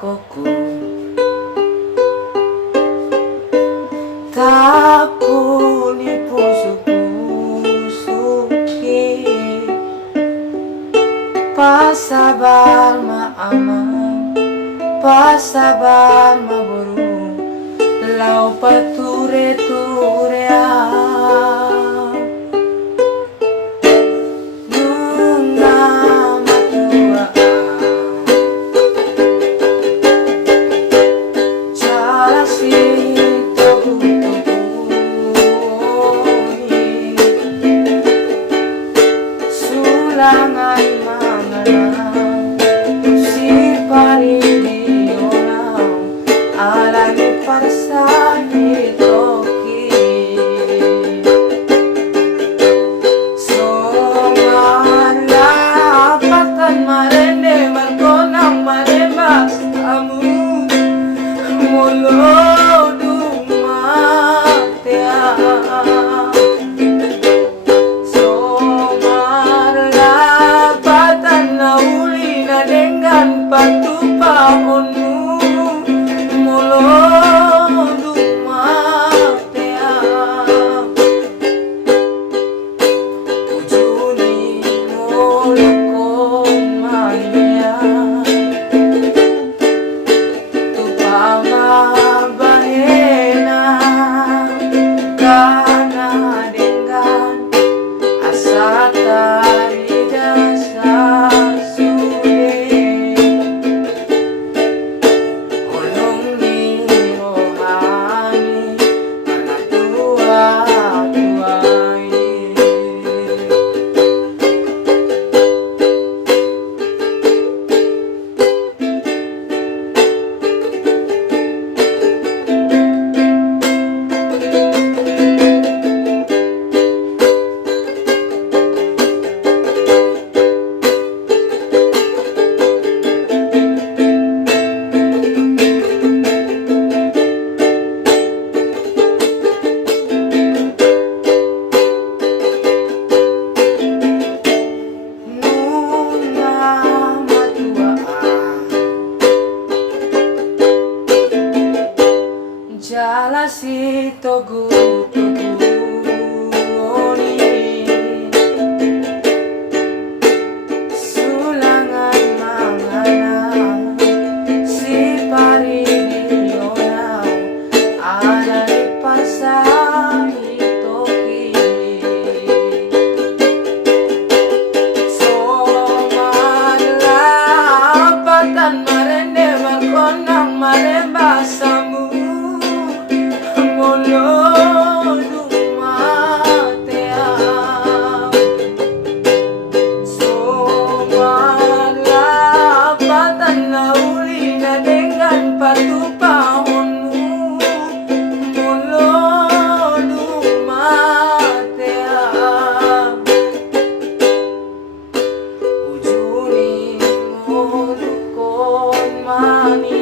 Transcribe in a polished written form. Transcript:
koku tapuni pusuki pasabar maamang pasabar maburu lau pature-ture Langan manganang si parili orang alani parsani toki songarla patan marende markonang maremas amu molo dumatea dengan batu pahonmu molo dumatea ujuni molokon mania tupama bahena kana dengan asata jala si togu oni sulangan mangana si parili orang ada di pasani toki somanla patan marende balkonang marebasamu molo dumatea somarla patan naulina dengan batu pahonmu molo dumatea ujuni molokon mani